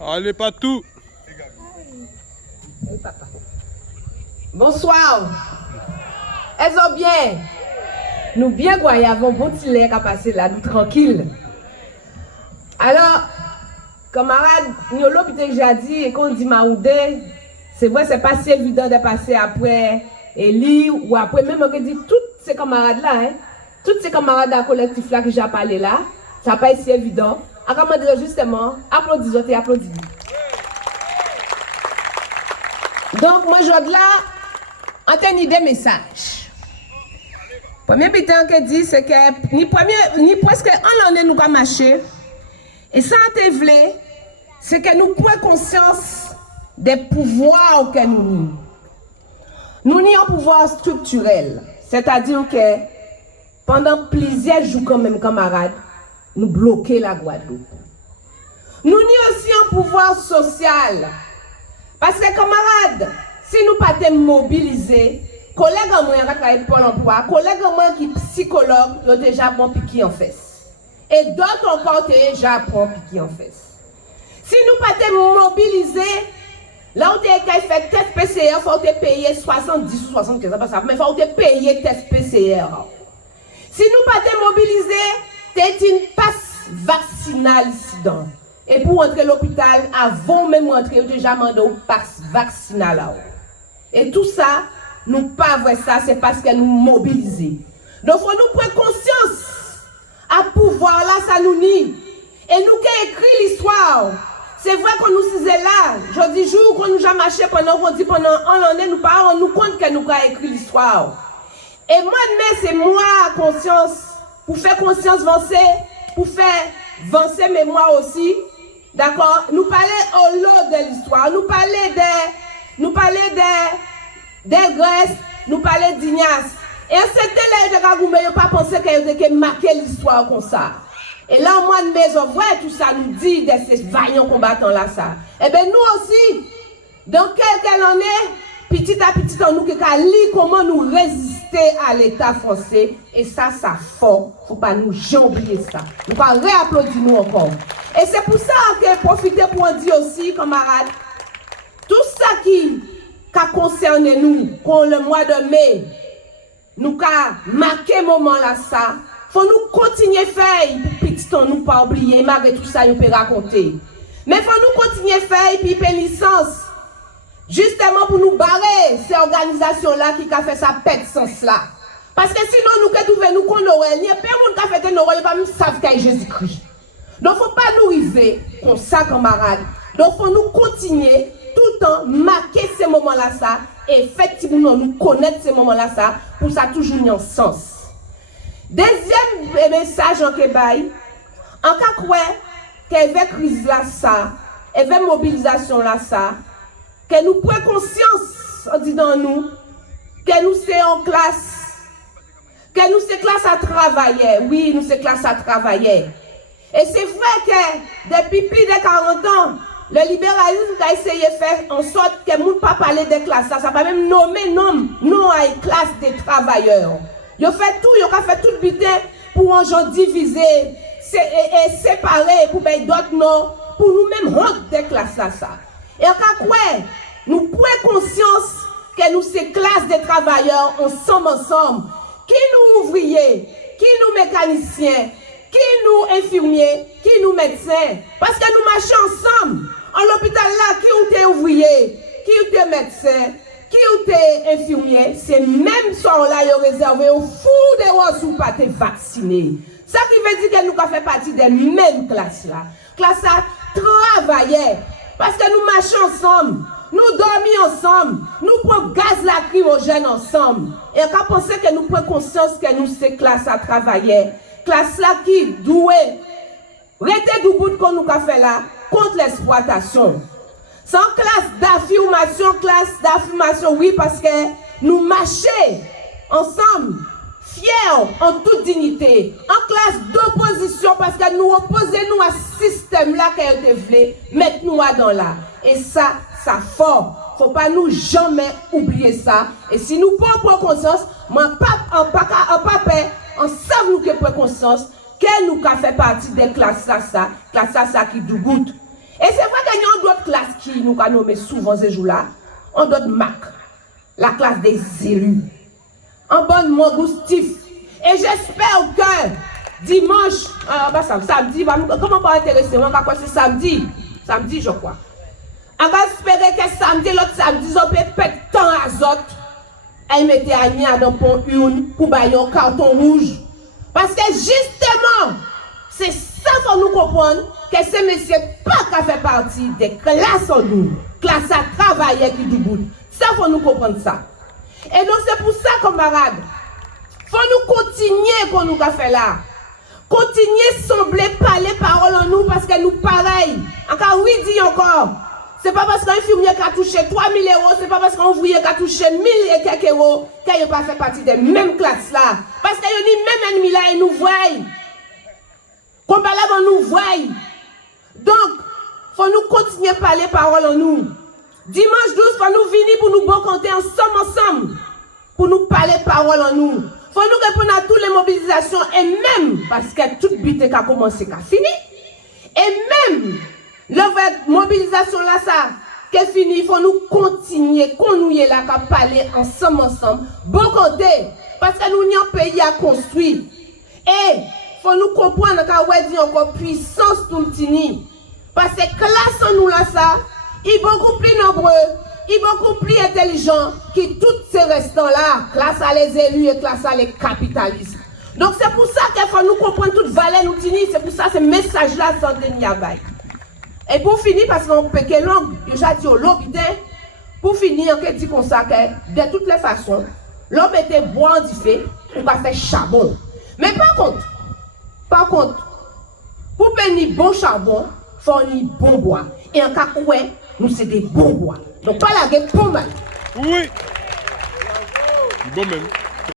Allez, pas tout. Bonsoir. Elles ont bien. Nous bien quoi, y avons bon petit lait à passer là, nous tranquille. Alors, camarade, nous l'avons déjà dit et qu'on dit Maoudé, c'est vrai, c'est pas si évident de passer après Eli ou après même on dit tous ces camarades là, hein, tous ces camarades d'un collectif là que j'ai parlé là, ça pas si évident. À comment dire justement, applaudissez et applaudissez. Donc moi je là, on une idée message. Premier bitan que dit c'est que ni presque un année nous pas marcher. Et ça te voulait, c'est que nous prenons conscience des pouvoirs que nous avons. Nous avons un pouvoir structurel, c'est-à-dire que pendant plusieurs jours quand même, camarades, nous bloquons la Guadeloupe. Nous avons aussi un pouvoir social, parce que camarades, si nous ne pas mobiliser, collègues en moi qui travaillent pour l'emploi, collègues en moi qui psychologues, ils ont déjà bon piqué en fesses. Et d'autres encore déjà bon piqué en fesses. Si nous ne pas mobiliser, là où tu as fait test PCR, il faut payer 70 ou 75, mais il faut payer test PCR. Si nous ne pas mobiliser, tu as une passe vaccinale ici. Et pour entrer à l'hôpital, avant même d'entrer, déjà demandé une passe vaccinale. Et tout ça, nous pas voir ça, c'est parce que nous mobilisons. Donc, il faut nous prendre conscience à pouvoir là, ça nous nie. Et nous qui écrit l'histoire, c'est vrai qu'on nous disait là, je dis jour qu'on nous a marché pendant un an, nous pas nous compte que nous avons écrit l'histoire. Et moi, c'est moi conscience, pour faire conscience avancer, pour faire avancer mémoire aussi. D'accord? Nous parler au lot de l'histoire, nous parler des Grèces, nous parler d'Ignace. Et c'était là, je n'ai pas pensé qu'il y avait marqué l'histoire comme ça. Et là, moi, de mes ouvriers, tout ça nous dit de ces vaillants combattants là, ça. Eh bien, nous aussi, dans quelle année, petit à petit, on nous lit comment nous résister à l'État français. Et ça fort. Il ne faut pas nous oublier ça. Nous ne pas réapplaudir nous encore. Et c'est pour ça que profitez pour en dire aussi, camarades, tout ça qui concerne nous, pour le mois de mai, nous avons marqué moment là ça. Faut nous continuer à faire pour petit on nous pas oublier malgré tout ça nous peut raconter. Mais faut nous continuer à faire puis payer licence justement pour nous barrer ces organisations là qui a fait ça pète sens là. Parce que sinon nous que trouver nous qu'on Noël, il y a personne qui a fait Noël pas même savent qu'il y a Jésus-Christ. Donc faut pas nous arriver comme ça camarades. Donc faut nous continuer tout le temps marquer ces moments là ça et effectivement nous connaître ces moments là ça pour ça toujours un sens. Deuxième message en Québec, en cas quoi, qu'avec crise là ça, avec mobilisation là ça, que nous prenons conscience en disant nous, que nous sommes en classe, que nous sommes classe à travailler, oui, nous sommes classe à travailler. Et c'est vrai que depuis plus de 40 ans, le libéralisme a essayé de faire en sorte que nous ne pas parler de classe, ça va même nommer non à une classe des travailleurs. Ils ont fait tout, ils ont fait tout le butin pour un genre diviser et séparer pour mettre d'autres noms, pour nous-mêmes rendre des classes là ça. Et en cas quoi, nous prenons conscience que nous ces classes des travailleurs ensemble, qui nous ouvriers, qui nous mécaniciens, qui nous infirmiers, qui nous médecins, parce que nous marchons ensemble. En l'hôpital là, qui ont été ouvriers, qui ont été médecins, qui ont été infirmiers, c'est même ça là ils ont réservé au fou de ressources pas été vaccinés. Ça qui veut dire que nous avons fait partie des mêmes classes là. Classe à travailler. Parce que nous marchons ensemble, nous dormons ensemble, nous prenons gaz lacrymogène ensemble. Et on a pensé que nous prenons conscience que nous sommes classe à travailler. Classe là qui doit rester du bout qu'on nous a fait là contre l'exploitation. Sans classe d'affirmation, oui, parce que nous marchons ensemble, fiers, en toute dignité, en classe d'opposition, parce que nous opposons à ce système-là qu'elle voulait mettre nous dans là. Et ça fort. Il ne faut pas nous jamais oublier ça. Et si nous prenons conscience, on savons nous que prenons conscience que nous avons fait partie des classes ça qui dougoute. Et c'est vrai qu'il y a d'autres classes qui nous avons nommé souvent ces jours-là, on d'autres marques, la classe des élus, en bonne mongoustif. Et j'espère que dimanche, samedi, comment pas intéresser, on va passer samedi, je crois. On va espérer que samedi, l'autre samedi, on peut péter tant azote. Elle mettait à Nia dans pont une pour bailler un carton rouge. Parce que justement, c'est ça qu'il faut nous comprendre, que ces messieurs pas qu'à faire partie des classes en nous, classes à travailler qui du bout. Ça, il faut nous comprendre ça. Et donc, c'est pour ça, camarades, il faut nous continuer qu'on nous a fait là. Continuer sembler parler parole en nous parce que nous pareil. Encore oui, dit encore. C'est pas parce qu'un infirmier qui a touché 3 000 euros, c'est pas parce qu'un ouvrier qui a touché 1 000 et quelques euros qu'il n'a pas fait partie des mêmes classes là. Parce qu'il y a les mêmes ennemis là et nous voyons. Comparablement nous voyons. Donc, il faut nous continuer à parler parole en nous. Dimanche 12, il faut nous venir pour nous bon compter ensemble. Pour nous parler parole en nous. Il faut nous répondre à toutes les mobilisations et même, parce que toute bite qui a commencé, qui a fini. Et même, la mobilisation là, ça, qui est fini, il faut nous continuer, qu'on nous y est là, qu'à parler ensemble, bon côté, parce que nous n'y avons un pays à construire. Et il faut nous comprendre qu'il y a encore puissance tout le tini. Parce que classe en nous là, ça, il est beaucoup plus nombreux, il est beaucoup plus intelligent que tous ces restants-là, classe à les élus et classe à les capitalistes. Donc c'est pour ça qu'il faut nous comprendre toute valeur nous tini, c'est pour ça que ce message-là, sans tenir à bail. Et pour finir, parce qu'on peut que l'homme, j'ai dit au long pour finir, on dit qu'on sait que de toutes les façons, l'homme était bois du fait, on va faire charbon. Mais par contre, pour venir bon charbon, il faut un bon bois. Et en cas où nous c'est des bons bois. Donc pas la guerre pour mal. Oui. Bon même.